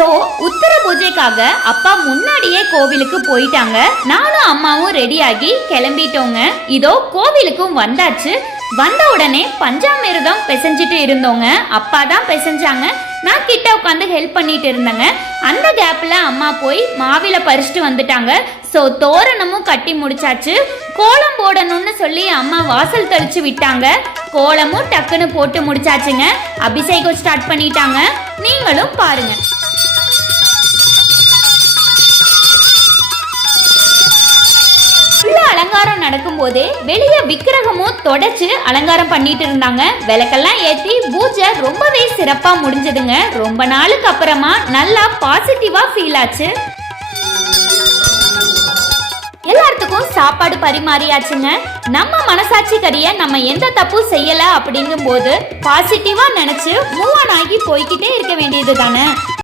So உத்தர பூஜைக்காக அப்பா முன்னாடியே கோவிலுக்கு போயிட்டாங்க. நானும் அம்மாவும் ரெடியாகி கிளம்பிட்டோங்க. இதோ கோவிலுக்கும் வந்தாச்சு. வந்த உடனே பஞ்சாமிர்தம் பிசைஞ்சிட்டு இருந்தோங்க. அப்பா தான் பிசைஞ்சாங்க. நான் கிட்ட உட்காந்து ஹெல்ப் பண்ணிட்டு இருந்தேங்க. அந்த கேப்ல அம்மா போய் மாவில பறிச்சுட்டு வந்துட்டாங்க. ஸோ தோரணமும் கட்டி முடிச்சாச்சு. கோலம் போடணும்னு சொல்லி அம்மா வாசல் தெளிச்சு விட்டாங்க. கோலமும் டக்குன்னு போட்டு முடிச்சாச்சுங்க. அபிஷேகம் ஸ்டார்ட் பண்ணிட்டாங்க. நீங்களும் பாருங்க. அலங்காரம் நடக்கும் போதே வெளியே விக்கிரகமும் தொடச்சு அலங்காரம் பண்ணிட்டு இருந்தாங்க. விளக்கெல்லாம் ஏற்றி பூஜை ரொம்பவே சிறப்பா முடிஞ்சதுங்க. ரொம்ப நாளுக்கு அப்புறமா நல்லா பாசிட்டிவா ஃபீல் ஆச்சு. எல்லாத்துக்கும் சாப்பாடு பரிமாறியாச்சுங்க. நம்ம மனசாட்சி கரிய நம்ம எந்த தப்பும் செய்யல அப்படிங்கும் போது பாசிட்டிவா நினைச்சு மூவ் ஆன் ஆகி போய்கிட்டே இருக்க வேண்டியது தானே.